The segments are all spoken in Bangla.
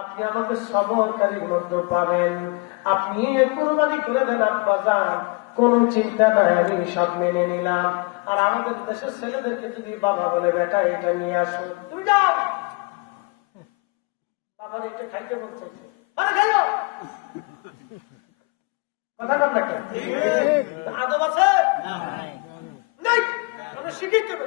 আপনি আমাকে সবরকারীর মধ্যে পাবেন। আপনি কুরবানি করে দেন আব্বাজান, কোন চিন্তা নাই, আমি সব মেনে নিলাম। আর আমাদের দেশের ছেলেদেরকে যদি বাবা বলে বেটা এটা নিয়ে আসো, তুমি যাও, বাবার এটা খাইতে বলছে, আরে খাইও, কথা বল না কেন? আদব আছে নাই, আমরা শিখিতে হবে।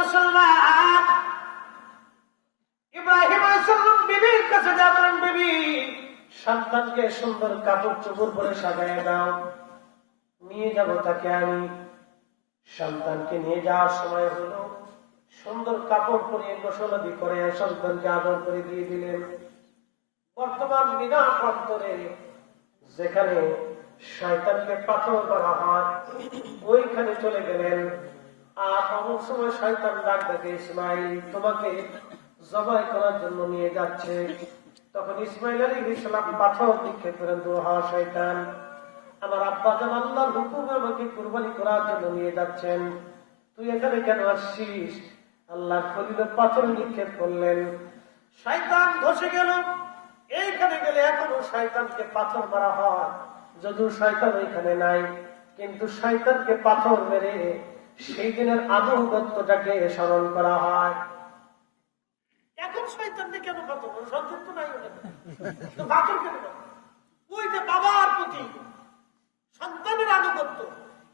মুসলমান ইব্রাহিম আলাইহিস সালাম বিবির কাছে যা বলেন, বিবি সন্তানকে সুন্দর কাপড় চোপড় পরে সাজায় দাও, নিয়ে যাব তাকে আমি। সন্তানকে নিয়ে যাওয়ার সময় হলো, সুন্দর কাপড় পরিয়ে গোসলাদি করে সন্তানকে আদর করে দিয়ে দিলেন। বর্তমান মিনা প্রান্তরে যেখানে শয়তানকে পাথর করা হয় ওইখানে চলে গেলেন। আর অমুক সময় শয়তান ডাক দেখে, ইসমাইল তোমাকে জবাই করার জন্য নিয়ে যাচ্ছে। তখন ইসমাইল আলাইহিস সালাম পাথর নিক্ষেপ করেন, দুহা শয়তান, আমার আব্বা জান আল্লাহর হুকুমে আমাকে কুরবানি করার জন্য নিয়ে যাচ্ছেন, তুই এখানে কেন আসছিস? আল্লাহর খলিল পাথর নিক্ষেপ করলেন, শয়তান ধসে গেল। এইখানে গেলে এখনো শয়তানকে পাথর মারা হয়, যদিও শয়তান ওইখানে নাই, কিন্তু শয়তানকে পাথর মেরে সেই দিনের আনুগত্যটাকে স্মরণ করা হয়। এখন শয়তানকে কেন পাথর? সন্তান তো নাই, পাথর কেন? ওই যে বাবার প্রতি সন্তানের আনুগত্য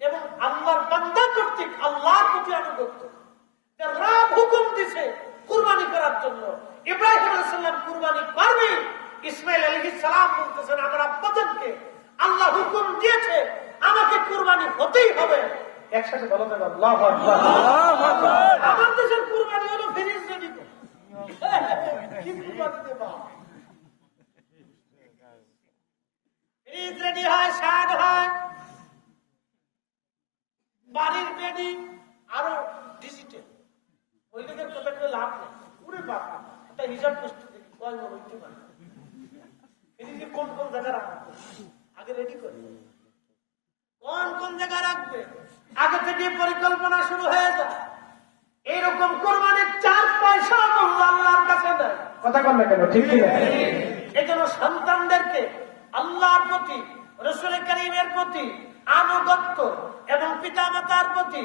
এবং আল্লাহর বান্দা কর্তৃক আল্লাহর প্রতি আনুগত্য। রব হুকুম দিছে কুরবানি করার জন্য, ইব্রাহিম আলাইহিস সালাম কুরবানি করবে। ইসমাইল আলাইহিস সালাম বলতেছেন, আমার আব্বাজানকে আল্লাহ হুকুম দিয়েছে, আমাকে কুরবানি হতেই হবে। একসাথে বলো তো আল্লাহু আকবার। আমার দেশের কুরবানি হলো ফ্রিজ রেডি, কি কুরবানি দেবা? ফ্রিজ রেডি হয়, স্বাদ হয়, বাড়ির বেডি আরো ডিজিটাল। ওই লোকের কথা করে লাভ নেই। পুরে বাবা একটা হিসাব করতে দেখি কয় মনে হইতে পারে, ফ্রিজে কোন কোন জায়গা রাখবে আগে রেডি করে, কোন কোন জায়গায় রাখবে আগে থেকে পরিকল্পনা শুরু হয়ে যায়। এইরকম কোরবানির 4 পয়সা আল্লাহর কাছে দেয়, কথা বল না কেন? ঠিক কি না? এই জন্য সন্তানদেরকে আল্লাহর প্রতি, রাসূল কারীমের প্রতি আনুগত্য এবং পিতা মাতার প্রতি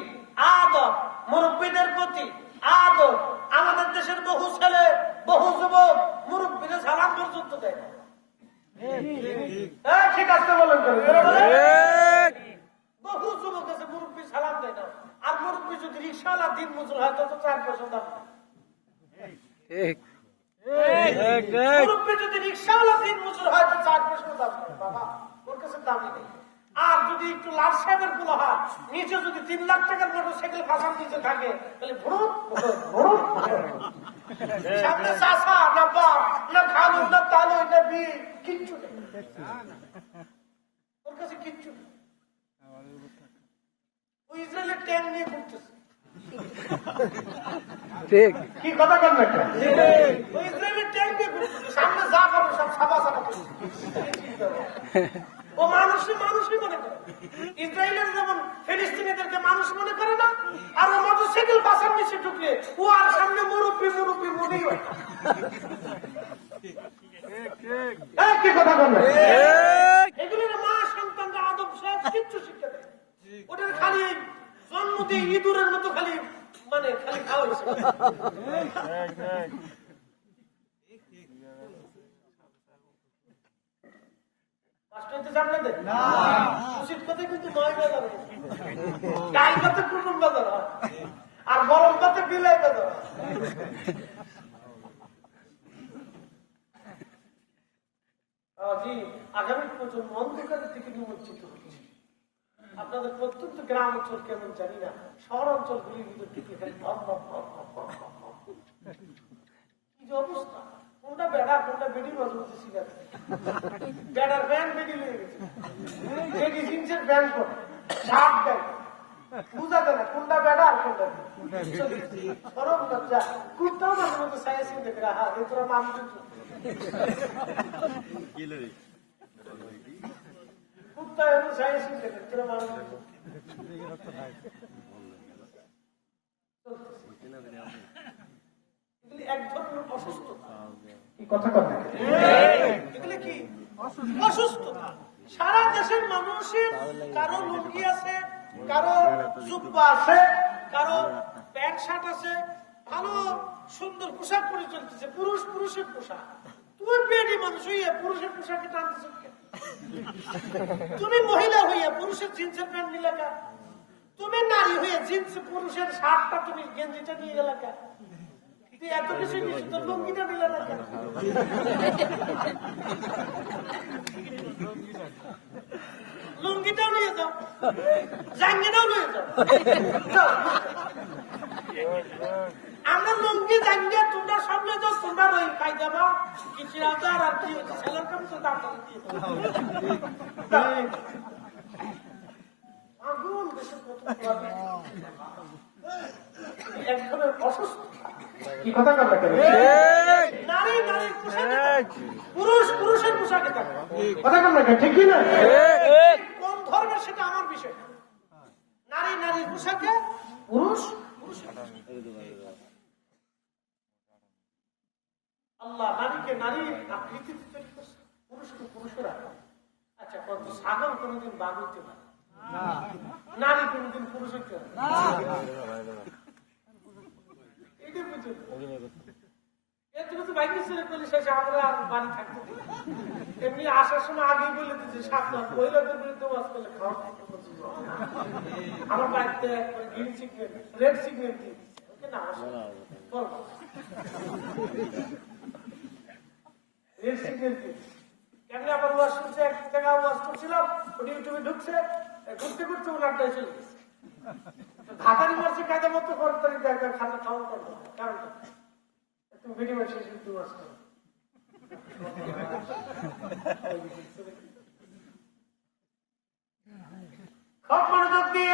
আদব, মুরব্বীদের প্রতি আদব। আমাদের দেশের বহু ছেলে বহু যুবক মুরব্বীদের সালাম পর্যন্ত দেয় না। ঠিক আছে বলেন, বহু যুবক আছে মুরব্বী সালাম দেয় না। আর মুরব্বী যদি রিকশাওয়ালা দিন মজুর হয় তত 4 পয়সা দাম নেই। মুরব্বী যদি রিকশাওয়ালা দিন মজুর হয় তো 4 পয়সা দাম নেই, বাবা ওর কাছে দামই নেই। আর যদি একটু লাল সাহেবের গুলো হয়, নিচে যদি 3 লাখ টাকার মোটরসাইকেল ফাঁসার নিচে থাকে, তাহলে ভরুট ভরুট সামনে চাষা না বাপ না খালু না তালু না বি কিচ্ছু নেই, ওর কাছে কিচ্ছু নেই। ওই ইসরায়েলের ট্যাঙ্ক নিয়ে ঘুরতেছে, ঠিক কি কথা বল না? ওই ইসরায়েলের ট্যাঙ্ক নিয়ে ঘুরতেছে, সামনে যা পাবে সব সাবা সাবা। ও মানুষই মনে করে, ইসরায়েলের যেমন ফিলিস্তিনিদেরকে মানুষ মনে করে না, আর ও মোটরসাইকেল বাসার নিচে ঢুকলে ও আর সামনে মুরব্বী মনেই হয়। কি কথা বল না? এগুলোর মা সন্তানরা আদব সব কিচ্ছু শিক্ষা দেয়, ওদের খালি জন্ম দিয়ে ইঁদুরের মতো খালি খালি খাওয়াইছে। উচিত কথা কিন্তু 9 বাজার, গাই পাতে কুটুম বাজার হয়, আর গরম পাতে বিলাই বাজার। আগামী প্রজন্ম অন্ধকারের থেকে নিমজ্জিত হচ্ছে। আপনাদের প্রত্যন্ত গ্রাম অঞ্চল কেমন জানি না, শহর অঞ্চলগুলির ভিতর থেকে কি যে অবস্থা, কোনটা বেড়া কোনটা বেডি মজবুতি ছিল, বেড়ার ব্যান বেডি লেগে গেছে, বেডি জিন্সের ব্যান করে শার্ট দেয়, বুঝা যায় না কোনটা বেড়া আর কোনটা সরম লজ্জা। কুর্তাও মাঝে মধ্যে সাইয়াসি দেখে রাহা এ তোরা মানুষ কুর্তা সাইয়াসি দেখে তোরা মানুষ। অসুস্থতা। কি কথা কথা এগুলো কি অসুস্থতা। সারা দেশের মানুষের কারো লুঙ্গি আছে, কারো জুব্বা আছে, কারো প্যান্ট শার্ট আছে, ভালো সুন্দর পোশাক পরে চলতেছে, পুরুষের পোশাক। তুমি পেটে মানুষ হইয়া পুরুষের পোশাকে টানতেছ, তুমি মহিলা হইয়া পুরুষের জিন্সের প্যান্ট নিলে কা, তুমি নারী হইয়া জিন্স পুরুষের শার্টটা তুমি গেঞ্জিটা নিয়ে গেলে কা, এত কিছু নিয়েছি তো লুঙ্গিটা নিলে না কেন? লুঙ্গিটাও নিয়ে যাও, জাঙ্গিটাও নিয়ে যাও। আমরা লুঙ্গি জাঙ্গিয়া তোমরা সামনে যাও, তোমরা ওই খাই যাবা কিছু আর কি ছেলের কাম তো দাম আগুন দেশে একজনের অসুস্থ। কি কথা কার লাগে? নারী নারীর পোশাকে, পুরুষের পোশাকে থাকে। কথা কার লাগে? ঠিক কি না? কোন ধর্মের সেটা আমার বিষয়। নারী নারীর পোশাকে, পুরুষ আল্লাহ নারীকে নারীর আকৃতিতে তৈরি করছে, পুরুষকে পুরুষেরা। আচ্ছা, কত ছাগল কোনদিন বাঘ হইতে পারে, নারী কোনদিন পুরুষ হইতে পারে? এমনি আসার সময় আগেই বলে দিচ্ছে সাবধান, মহিলাদের বিরুদ্ধে ওয়াজ করলে খাওয়া খাইতে পর্যন্ত। আমার বাড়িতে গ্রিন সিগন্যাল, রেড সিগন্যাল দিয়ে দিচ্ছে, ওকে না আসা রেড সিগন্যাল দিয়ে কেমনি আবার ওয়াজ শুনছে, এক জায়গায় ওয়াজ করছিলাম, ওটা ইউটিউবে ঢুকছে, ঘুরতে ঘুরতে ওনারটাই চলে গেছে। ভাতারি মারছে কাজে মতো করতারি জায়গায় খাতা খাওয়া করবো, কারণ তুমি ভিডিও শেষ কিন্তু ওয়াজ করো। খুব মনোযোগ দিয়ে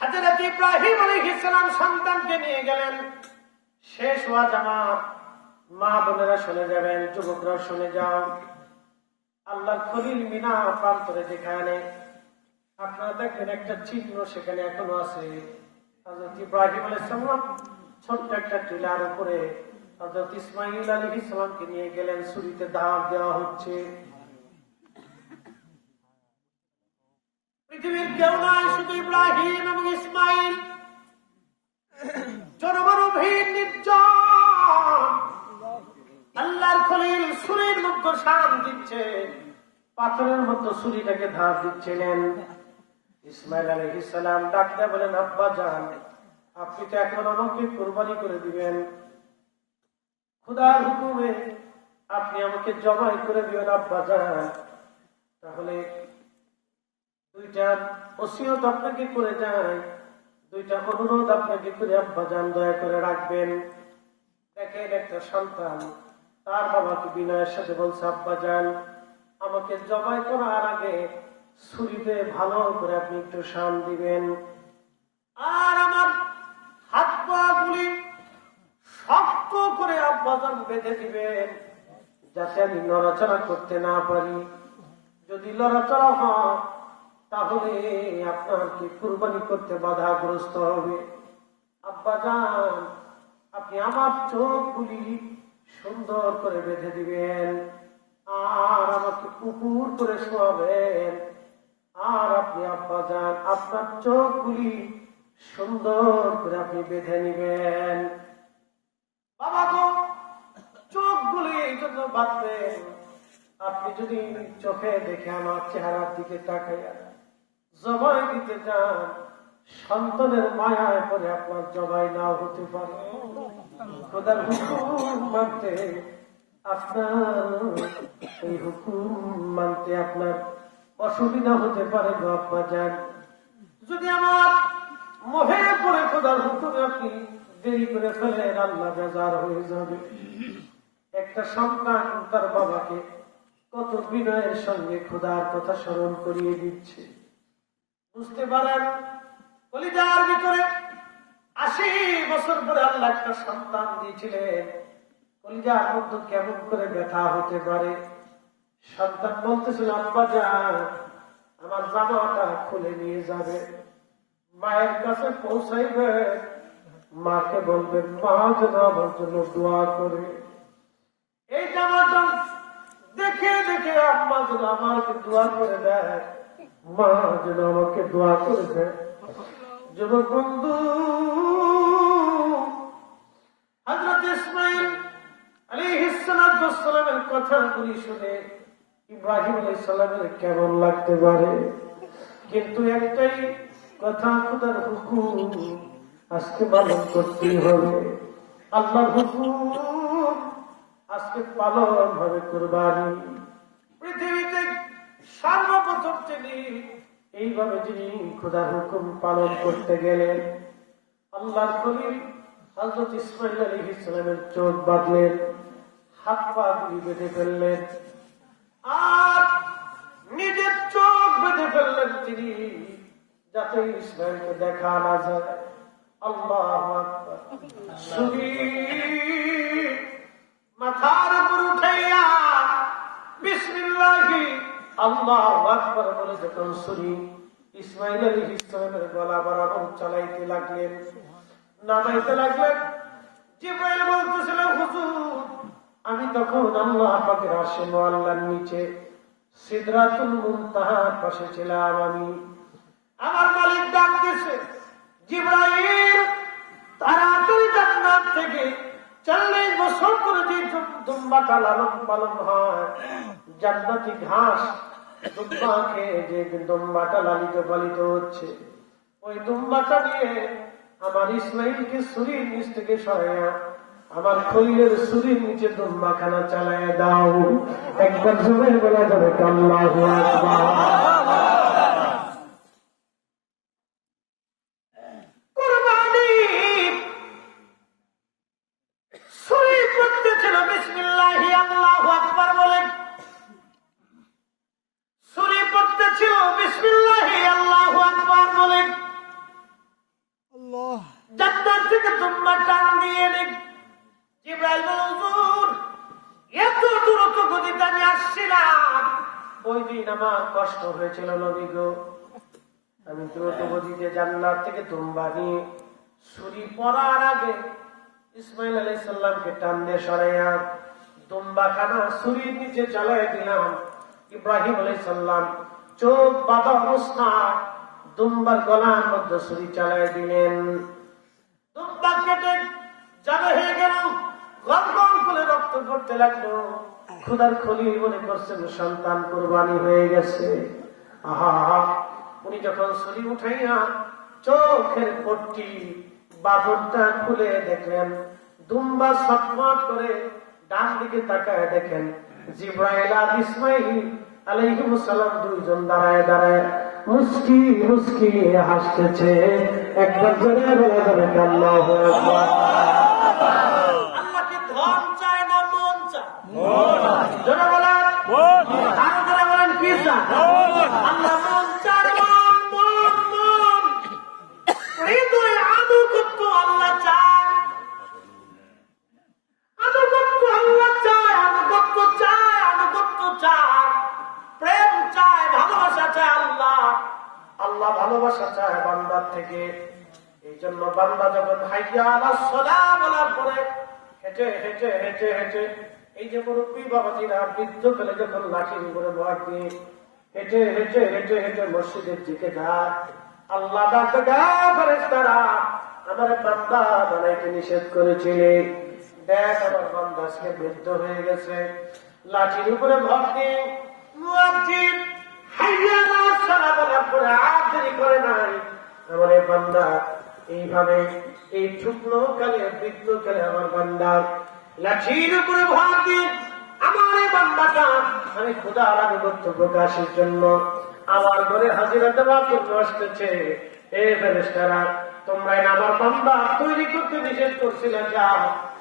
হযরত ইব্রাহিম আলাইহিস সালাম সন্তানকে নিয়ে গেলেন। শেষ ওয়াজ আমার মা বোনেরা শুনে যাবেন, যুবকরা শুনে যাও। আল্লাহর খলিল মিনা প্রান্তরে যেখানে আপনারা দেখেন একটা চিহ্ন সেখানে এখনো আছে। হযরত ইব্রাহিম আলাইহিস সালাম ছোট্ট একটা টিলার উপরে হযরত ইসমাঈল আলাইহিস সালামকে নিয়ে গেলেন। ছুরিতে দাগ দেওয়া হচ্ছে। পৃথিবীর কেউ নয়, শুধু ইব্রাহিম এবং ইসমাঈল। জনমানবহীন নির্জন আল্লাহর খলিল ছুরির মধ্যে শান দিচ্ছে, পাথরের মধ্যে ছুরিটাকে ধার দিচ্ছিলেন। ইসমাঈল আলাইহিস সালাম ডাক দিয়ে বলেন, আব্বা জান, আপনি তো এখন আমাকে কুরবানি করে দিবেন, খোদার হুকুমে আপনি আমাকে জবাই করে দিবেন আব্বা জান। তাহলে দুইটা ওসিয়ত আপনাকে করে যায়, দুইটা অনুরোধ আপনাকে করে আব্বা জান দয়া করে রাখবেন। দেখেন একটা সন্তান তার বাবাকে বিনয়ের সাথে বলছে, আব্বা জান, আমাকে জবাই করার আগে ছুরিতে ভালো করে আপনি একটু শান দিবেন, আর আমার হাত পা গুলি শক্ত করে আব্বা জান বেঁধে দিবেন, যাতে আমি নড়াচড়া করতে না পারি। যদি নড়াচড়া হয় তাহলে আপনাকে কুরবানি করতে বাধাগ্রস্ত হবে। আব্বা জান, আপনি আমার চোখগুলি সুন্দর করে বেঁধে দিবেন, আর আমাকে কুকুর করে শোয়াবেন, আর আপনি আব্বা জান আপনার চোখগুলি সুন্দর করে আপনি বেঁধে নিবেন। বাবা গো, চোখগুলি এই জন্য বাঁধবেন, আপনি যদি চোখে দেখে আমার চেহারার দিকে তাকাইয়া জবাই দিতে চান, সন্তানের মায়ায় পরে আপনার জবাই নাও হতে পারে। খোদার হুকুম মানতে আপনার এই হুকুম মানতে আপনার অসুবিধা হতে পারে গো আব্বা জান। যদি আমার মোহে পরে খোদার হুকুমে আপনি দেরি করে ফেলেন, আল্লাহ বেজার হয়ে যাবে। একটা সন্তান তার বাবাকে কত বিনয়ের সঙ্গে খোদার কথা স্মরণ করিয়ে দিচ্ছে, বুঝতে পারেন? কলিজার ভিতরে ৮০ বছর পরে আল্লাহ একটা সন্তান দিয়েছিলেন, কলিজার মধ্যে কেমন করে ব্যথা হতে পারে। সন্তান বলতেছিল, আব্বা জান, আমার জামাটা খুলে নিয়ে যাবে, মায়ের কাছে পৌঁছাইবে, মাকে বলবেন মা যেন আমার জন্য দোয়া করে। এই জামাটা দেখে দেখে আম্মা যেন আমাকে দোয়া করে দেয়, মা যেন আমাকে দোয়া করে দেয়। যুবক বন্ধু, হযরত ইসমাঈল আলাইহিস সালামের কথাগুলি শুনে ইব্রাহিম আলাইহিস সালামের কেমন লাগতে পারে, কিন্তু একটাই কথা, খোদার হুকুম আজকে পালন করতেই হবে। আল্লাহর হুকুম আজকে পালন হবে। কুরবানি পৃথিবীতে সর্বপ্রথম তিনি এইভাবে যিনি খোদার হুকুম পালন করতে গেলেন, আল্লাহর খলিল হযরত ইসমাঈল আলাইহিস সালামের চোখ বাঁধলেন, হাত পা গুলি বেঁধে ফেললেন, আর নিজের চোখ বেঁধে ফেললেন তিনি, যাতে ইসমাঈলকে দেখা না যায়। আল্লাহু আকবার। ছুরি মাথার উপর উঠাইয়া বিসমিল্লাহি আল্লাহু আকবার বলে যখন ছুরি ইসমাঈল আলাইহিস সালামের গলা বরাবর চালাইতে লাগলেন, নামাইতে লাগলেন, জিবরাইল বলতেছিলেন, হুজুর আমি তখন আল্লাহ পাকের আরশে মুআল্লার নিচে সিদরাতুল মুনতাহার পাশে ছিলাম। আমার মালিক ডাক দিয়েছে, জিবরাইল তাড়াতাড়ি জান্নাত থেকে 40 বছর করে যে দুম্বাটা লালন পালন হয়, জান্নাতি ঘাস দুম্বা খেয়ে যে দুম্বাটা লালিত পালিত হচ্ছে, ওই দুম্বাটা দিয়ে আমার ইসমাঈলকে ছুরির নিচ থেকে সরাইয়া আমার খলিলের ছুরির নিচে দুম্বাখানা চালাইয়া দাও। একবার জোরে বলা যাবে আল্লাহু আকবার। কুরবানি ছুরি পড়তেছিল বিসমিল্লাহি আল্লাহু আকবার বলে, ছুরি পড়তেছিল বিসমিল্লাহি আল্লাহু আকবার বলে। আল্লাহ জান্নাত থেকে দুম্বা টান দিয়ে দেখ, জিবরাইল বলে, হুজুর এত দ্রুত গতিতে আমি আসছিলাম, ওই দিন আমার কষ্ট হয়েছিল নবী গো, আমি দ্রুত গতিতে জান্নাত থেকে দুম্বা নিয়ে ছুরি পড়ার আগে ইসমাঈল আলাইহিস সালামকে টান দিয়ে সরাইয়া দুম্বাখানা ছুরির নিচে চালাইয়া দিলাম। ইব্রাহিম আলাইহিস সালাম চোখ বাঁধা অবস্থায় দুম্বার গলার মধ্যে ছুরি চালাইয়া দিলেন। দুম্বা কেটে যাবে হয়ে গেল, গলগল করে রক্ত পড়তে লাগলো। খোদার খলিল মনে করছেন সন্তান কুরবানি হয়ে গেছে। আহা, উনি যখন ছুরি উঠাইয়া চোখের পট্টি বাঁধনটা খুলে দেখলেন, দুম্বা ছটফট করে ডান দিকে তাকায় দেখেন জিবরাইল আর ইসমাঈল আলাইহিস সালাম দুইজন দাঁড়ায় দাঁড়ায় মুস্কি মুস্কি হাসতেছে। একবার জোরে বলা যাবে আল্লাহু আকবার। আল্লাহ কি ধন চায় না মন চায়? জোরে বলেন, আরো জোরে বলেন, কি চায়? আল্লাহ মন চায়, মন হৃদয় আনুগত্য আল্লাহ চায়, আনুগত্য আল্লাহ চায়, আনুগত্য চায়, আনুগত্য চায়, প্রেম চায়, ভালোবাসা চায় আল্লাহ। আল্লাহ ভালোবাসা চায় বান্দার থেকে। এই জন্য বান্দা যখন হাইয়া আলাস সালাহ বলার পরে হেঁটে হেঁটে হেঁটে হেঁটে, এই যে মুরব্বী বাবাজিরা বৃদ্ধ ফেলে যখন লাঠির উপরে ভর দিয়ে হেঁটে হেঁটে হেঁটে হেঁটে মসজিদের দিকে যায়, আল্লাহ ডাকে, ফেরেশতারা আমার বান্দা বানাইতে নিষেধ করেছিলে, দেখ আমার বান্দা আজকে বৃদ্ধ হয়ে গেছে। লাঠির উপরে ভর দিয়ে মুয়াজ্জিন হাইয়া আলাস সালাহ বলার পরে আর দেরি করে নাই, আমার বান্দা এইভাবে এই শুকনো কালে বৃদ্ধ কালে আমার বান্দা লাঠির উপরে ভর দিয়ে আমার এই বান্দাটা আমি খোদার আনুগত্য প্রকাশের জন্য আমার ঘরে হাজিরা দেওয়ার জন্য আসতেছে। এ ফেরেশতারা, তোমরা আমার বান্দা তৈরি করতে নিষেধ করছিলে, যা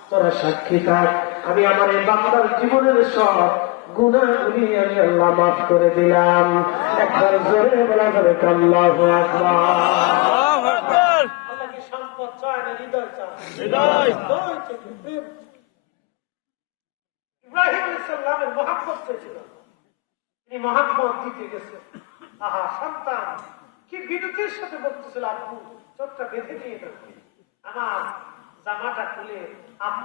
তোরা সাক্ষী থাক, আমি আমার এই বান্দার জীবনের সব গুনাহগুলি আমি আল্লাহ মাফ করে দিলাম। একবার জোরে বলা যাবে আল্লাহু আকবার। আল্লাহ কি সম্পদ চায় না হৃদয় চায়? হৃদয়। ইব্রাহিম আলাইহিস সালামের মহব্বত ছিল, তিনি মহব্বত দিতে গেছে। আহা, সন্তান কি বিনতির সাথে বলতেছিল, আব্বু চোখটা বেঁধে দিয়ে দাও, আমার জামাটা খুলে আম্মা